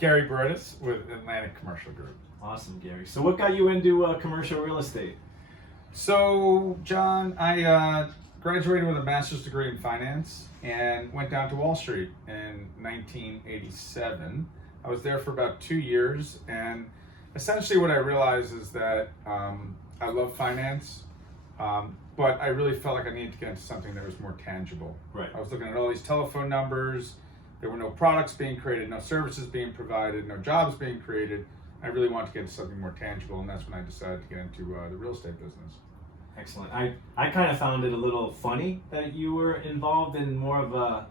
Gary Broidis with Atlantic Commercial Group. Awesome, Gary. So what got you into commercial real estate? So, John, I graduated with a master's degree in finance and went down to Wall Street in 1987. I was there for about 2 years, and essentially what I realized is that I love finance, but I really felt like I needed to get into something that was more tangible. Right. I was looking at all these telephone numbers. There were no products being created, no services being provided, no jobs being created. I really wanted to get into something more tangible, and that's when I decided to get into the real estate business. Excellent. I kind of found it a little funny that you were involved in more of a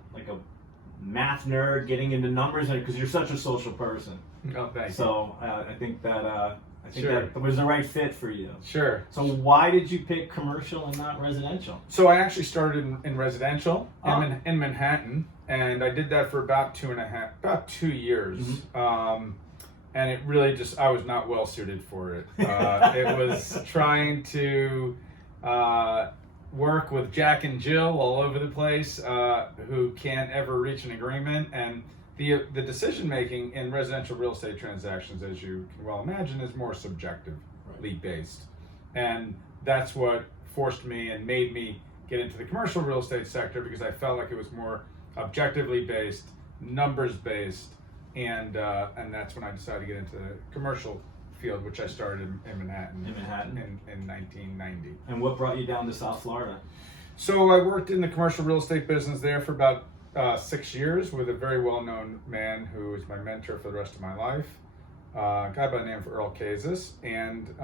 math nerd, getting into numbers, because you're such a social person. Oh, thank you. So I think that Sure. that was the right fit for you. Sure. So why did you pick commercial and not residential? So I actually started in residential Oh. in Manhattan, and I did that for about 2 years. Mm-hmm. And it really I was not well suited for it. It was trying to work with Jack and Jill all over the place who can't ever reach an agreement. And the decision making in residential real estate transactions, as you can well imagine, is more subjectively based. And that's what forced me and made me get into the commercial real estate sector, because I felt like it was more objectively based, numbers based, and that's when I decided to get into the commercial field, which I started in Manhattan. In 1990. And what brought you down to South Florida? So I worked in the commercial real estate business there for about 6 years with a very well-known man who is my mentor for the rest of my life, a guy by the name of Earl Kazis. And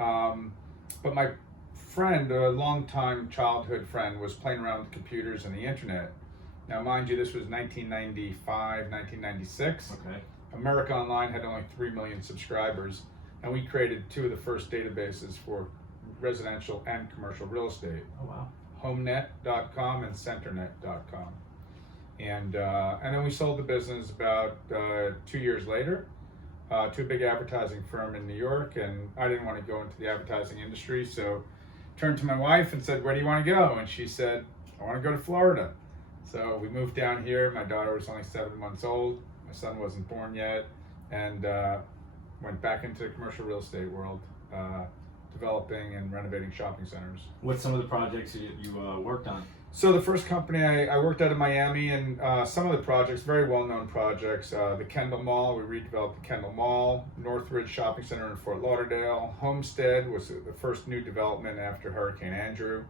but my friend, a longtime childhood friend, was playing around with computers and the internet. Now, mind you, this was 1995, 1996. Okay. America Online had only 3 million subscribers, and we created 2 of the first databases for residential and commercial real estate. Oh, wow. HomeNet.com and CenterNet.com. And then we sold the business about 2 years later to a big advertising firm in New York, and I didn't want to go into the advertising industry, so turned to my wife and said, "Where do you want to go?" And she said, "I want to go to Florida." So we moved down here. My daughter was only 7 months old. My son wasn't born yet, and went back into the commercial real estate world, developing and renovating shopping centers. What's some of the projects you worked on? So the first company I worked at in Miami, and some of the projects, very well-known projects, the Kendall Mall, we redeveloped the Kendall Mall, Northridge Shopping Center in Fort Lauderdale, Homestead was the first new development after Hurricane Andrew,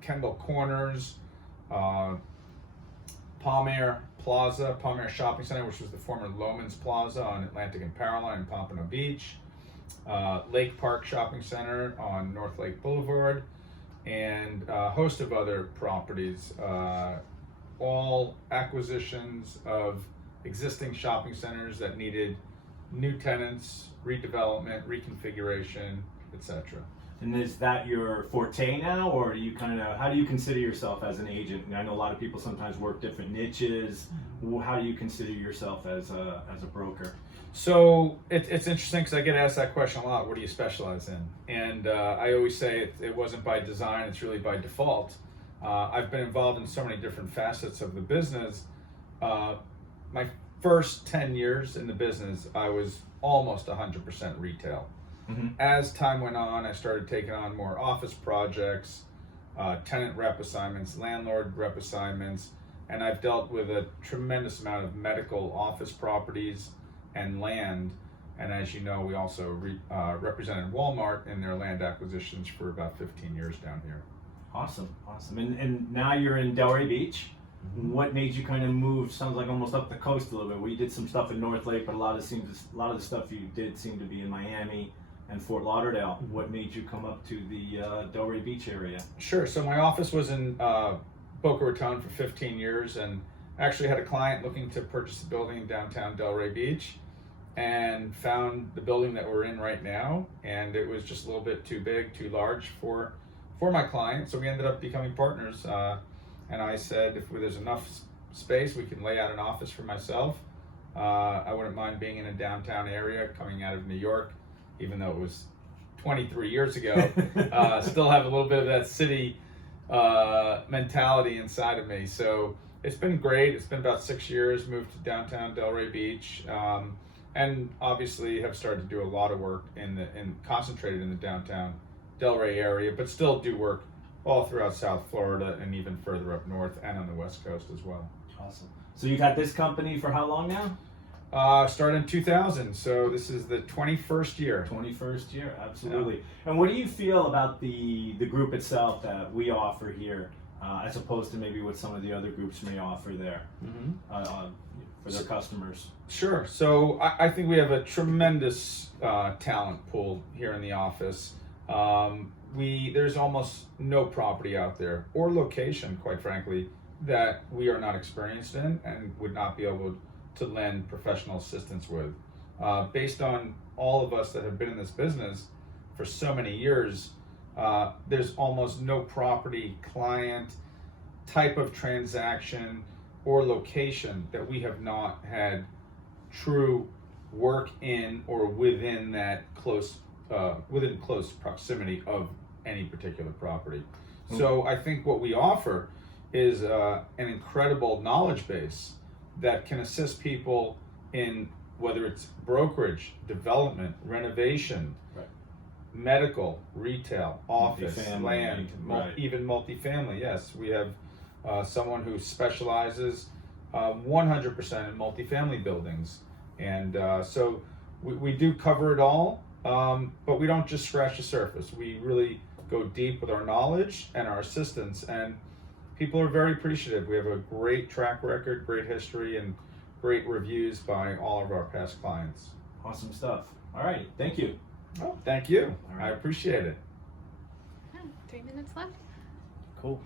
Kendall Corners, Palmer Shopping Center, which was the former Loman's Plaza on Atlantic and Paroline in Pompano Beach, Lake Park Shopping Center on North Lake Boulevard, and a host of other properties, all acquisitions of existing shopping centers that needed new tenants, redevelopment, reconfiguration, etc. And is that your forte now, or do you how do you consider yourself as an agent? And I know a lot of people sometimes work different niches. How do you consider yourself as a broker? So it's interesting because I get asked that question a lot. What do you specialize in? And I always say it wasn't by design, it's really by default. I've been involved in so many different facets of the business. My first 10 years in the business, I was almost 100% retail. Mm-hmm. As time went on, I started taking on more office projects, tenant rep assignments, landlord rep assignments, and I've dealt with a tremendous amount of medical office properties and land. And as you know, we also represented Walmart in their land acquisitions for about 15 years down here. Awesome. And now you're in Delray Beach. Mm-hmm. What made you kind of move? Sounds like almost up the coast a little bit. We did some stuff in North Lake, but a lot of the stuff you did seemed to be in Miami and Fort Lauderdale. What made you come up to the Delray Beach area? Sure. So my office was in Boca Raton for 15 years, and actually had a client looking to purchase a building in downtown Delray Beach, and found the building that we're in right now, and it was just a little bit too big, too large for my client. So we ended up becoming partners. And I said, if there's enough space, we can lay out an office for myself. I wouldn't mind being in a downtown area, coming out of New York, even though it was 23 years ago. Still have a little bit of that city mentality inside of me. So it's been great. It's been about 6 years. Moved to downtown Delray Beach, and obviously have started to do a lot of work concentrated in the downtown Delray area, but still do work all throughout South Florida and even further up north and on the West Coast as well. Awesome. So you've had this company for how long now? Started in 2000, so this is the 21st year. 21st year, absolutely. Yeah. And what do you feel about the group itself that we offer here, as opposed to maybe what some of the other groups may offer there for their customers? Sure. So I think we have a tremendous talent pool here in the office. There's almost no property out there or location, quite frankly, that we are not experienced in and would not be able to lend professional assistance with. Based on all of us that have been in this business for so many years, there's almost no property, client, type of transaction, or location that we have not had true work in or within that close proximity of any particular property. Mm-hmm. So I think what we offer is an incredible knowledge base that can assist people in whether it's brokerage, development, renovation, right, medical, retail, office, land, right, even multifamily. Yes, we have someone who specializes 100% in multifamily buildings, and so we do cover it all, but we don't just scratch the surface. We really go deep with our knowledge and our assistance, and people are very appreciative. We have a great track record, great history, and great reviews by all of our past clients. Awesome stuff. All right, thank you. Oh, thank you. All right. I appreciate it. 3 minutes left.